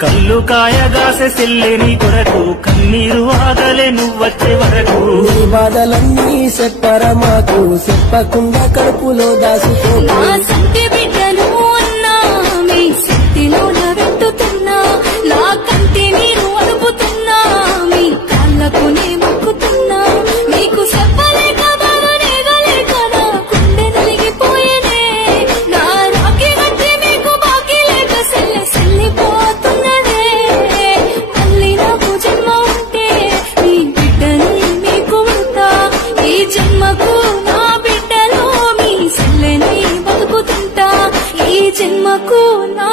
కళ్ళు కాయగాసే సెల్లేని కొరకు కన్నీరు ఆగలే నువ్వొచ్చే వరకు నీ బాధలన్నీ చెప్పరా మాకు చెప్పకుండా కడుపులో దాసుకో నా సంటి బిడ్డలు అన్నా మీ శక్తిలో వెంటుతున్నా నా కంటి నీరు అడుపుతున్నా మీ కాళ్ళకు నే మొక్కుతున్నా మీకు చెప్పలేక బాధనేగలేక నా గుండె నలిగిపోయేనే నా రాకి గట్టి మీకు బాకీ లేక సెల్లిపోతున్నదే మళ్ళీ నాకు జన్మ ఉంటే మీ బిడ్డని మీకు ఉంటా ఈ జన్మకు నా బిడ్డలో మీ సెల్లని బతుకుతుంటా ఈ జన్మకు నా